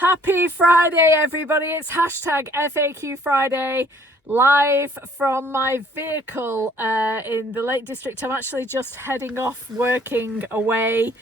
Happy Friday, everybody. It's hashtag FAQ Friday, live from my vehicle in the Lake District. I'm actually just heading off, working away.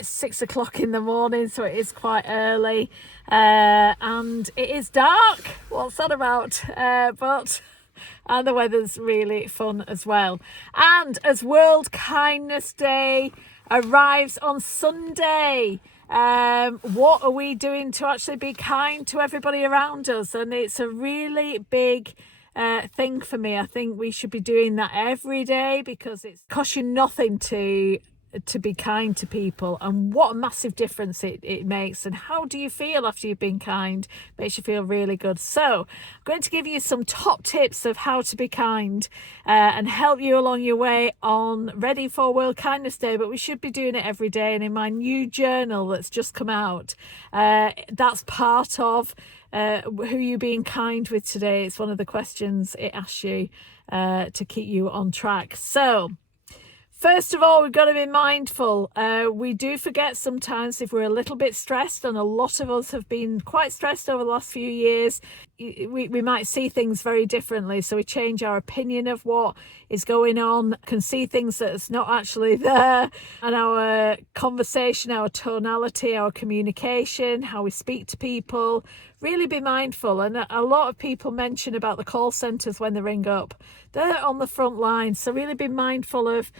6 o'clock in the morning, so it is quite early. And it is dark. What's that about? And the weather's really fun as well. And as World Kindness Day arrives on Sunday, what are we doing to actually be kind to everybody around us? And it's a really big thing for me. I think we should be doing that every day because it costs you nothing to be kind to people, and what a massive difference it makes. And how do you feel after you've been kind? Makes you feel really good. So I'm going to give you some top tips of how to be kind and help you along your way on ready for World Kindness Day. But we should be doing it every day. And in my new journal that's just come out, that's part of who you being kind with today. It's one of the questions it asks you to keep you on track. So first of all, we've got to be mindful. We do forget sometimes if we're a little bit stressed, and a lot of us have been quite stressed over the last few years. We might see things very differently, so we change our opinion of what is going on, can see things that's not actually there, and our conversation, our tonality, our communication, how we speak to people, really be mindful. And a lot of people mention about the call centres when they ring up. They're on the front line, so really be mindful of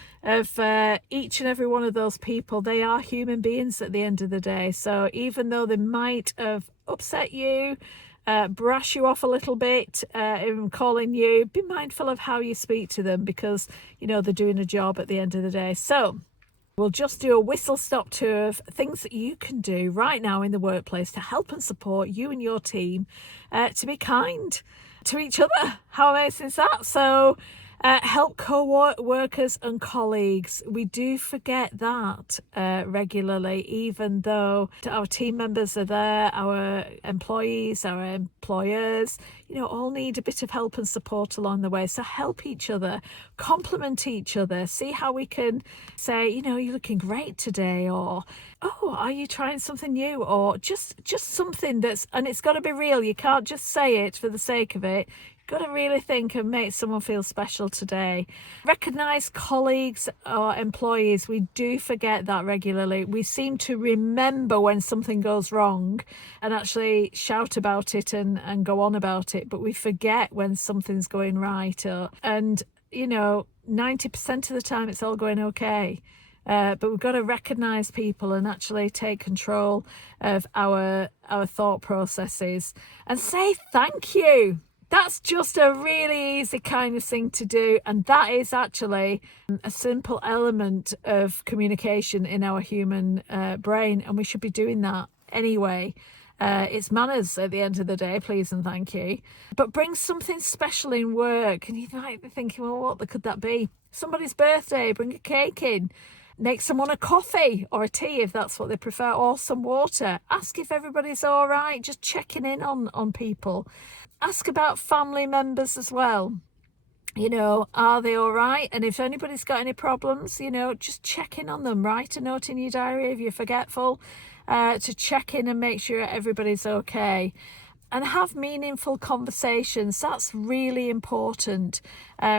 each and every one of those people. They are human beings at the end of the day. So even though they might have upset you, brush you off a little bit in calling you, be mindful of how you speak to them, because they're doing a job at the end of the day. So we'll just do a whistle-stop tour of things that you can do right now in the workplace to help and support you and your team to be kind to each other. How amazing is that? So help co-workers and colleagues. We do forget that regularly, even though our team members are there, our employees, our employers, all need a bit of help and support along the way. So help each other, compliment each other, see how we can say, you're looking great today, or, oh, are you trying something new? Or just something and it's got to be real. You can't just say it for the sake of it. Got to really think and make someone feel special today. Recognise colleagues or employees. We do forget that regularly. We seem to remember when something goes wrong and actually shout about it and go on about it, but we forget when something's going right. 90% of the time it's all going okay. But we've got to recognise people and actually take control of our thought processes and say thank you. That's just a really easy kind of thing to do, and that is actually a simple element of communication in our human brain, and we should be doing that anyway. It's manners at the end of the day, please and thank you. But bring something special in work, and you might be thinking, well, what could that be? Somebody's birthday, bring a cake in. Make someone a coffee or a tea if that's what they prefer, or some water. Ask if everybody's all right, just checking in on people. Ask about family members as well. Are they all right? And if anybody's got any problems, just check in on them. Write a note in your diary if you're forgetful to check in and make sure everybody's okay. And have meaningful conversations. That's really important.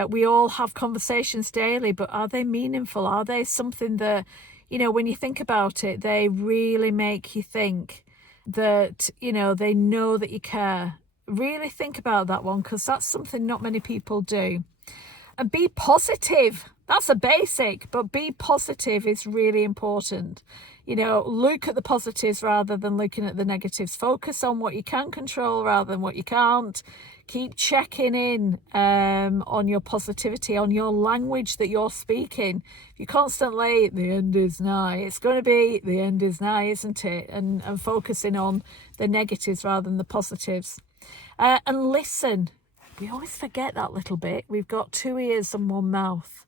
We all have conversations daily, but are they meaningful? Are they something that, when you think about it, they really make you think that, they know that you care? Really think about that one, because that's something not many people do. And be positive. That's a basic, but be positive is really important. Look at the positives rather than looking at the negatives. Focus on what you can control rather than what you can't. Keep checking in on your positivity, on your language that you're speaking. If you're constantly, the end is nigh, it's going to be, the end is nigh, isn't it? And focusing on the negatives rather than the positives. And listen. We always forget that little bit. We've got 2 ears and 1 mouth,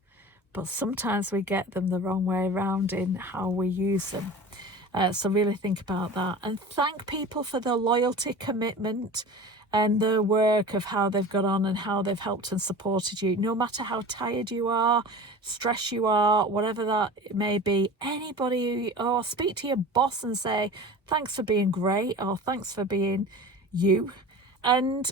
but sometimes we get them the wrong way around in how we use them. So really think about that, and thank people for their loyalty, commitment, and the work of how they've got on and how they've helped and supported you, no matter how tired you are, stressed you are, whatever that may be. Anybody, or speak to your boss and say, thanks for being great, or thanks for being you. And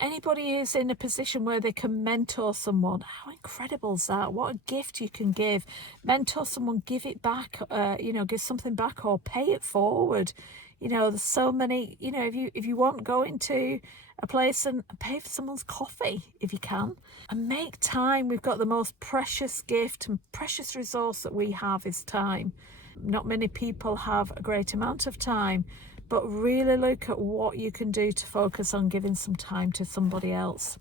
anybody who's in a position where they can mentor someone, how incredible is that? What a gift you can give. Mentor someone, give it back, give something back or pay it forward. There's so many, if you want, go into a place and pay for someone's coffee if you can, and make time. We've got the most precious gift and precious resource that we have is time. Not many people have a great amount of time, but really look at what you can do to focus on giving some time to somebody else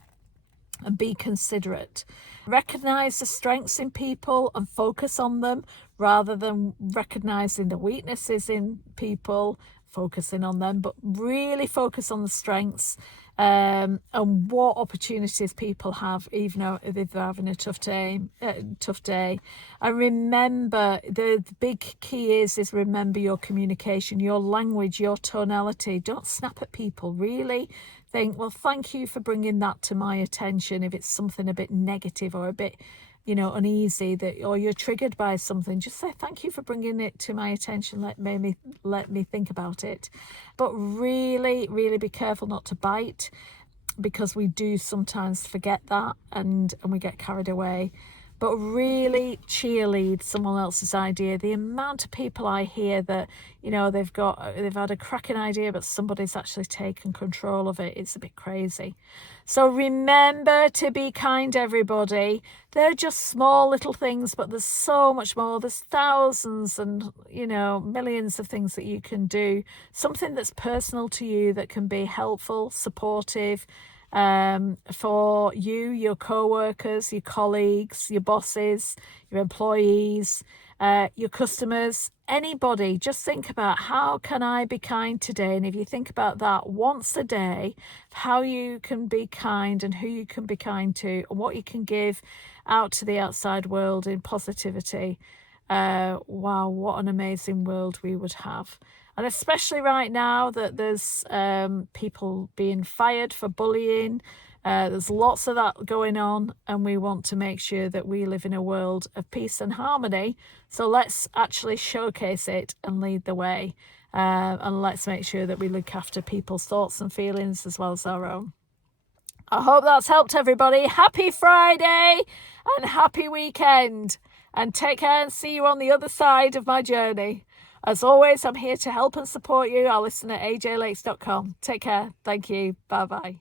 and be considerate. Recognize the strengths in people and focus on them rather than recognizing the weaknesses in people, focusing on them, but really focus on the strengths and what opportunities people have, even if they're having a tough day. And remember, the big key is remember your communication, your language, your tonality. Don't snap at people. Really think, well, thank you for bringing that to my attention. If it's something a bit negative or a bit uneasy, or you're triggered by something, just say thank you for bringing it to my attention. Let me think about it. But really, really be careful not to bite, because we do sometimes forget that and we get carried away. But really cheerlead someone else's idea. The amount of people I hear that they've had a cracking idea, but somebody's actually taken control of it. It's a bit crazy. So remember to be kind, everybody. They're just small little things, but there's so much more. There's thousands and millions of things that you can do. Something that's personal to you that can be helpful, supportive, for you, your co-workers, your colleagues, your bosses, your employees, your customers, anybody. Just think about, how can I be kind today? And if you think about that once a day, how you can be kind and who you can be kind to and what you can give out to the outside world in positivity, wow, what an amazing world we would have. And especially right now that there's people being fired for bullying, there's lots of that going on, and we want to make sure that we live in a world of peace and harmony. So let's actually showcase it and lead the way, and let's make sure that we look after people's thoughts and feelings as well as our own. I hope that's helped everybody. Happy Friday and happy weekend, and take care and see you on the other side of my journey. As always, I'm here to help and support you. Alison at ajlakes.com. Take care. Thank you. Bye-bye.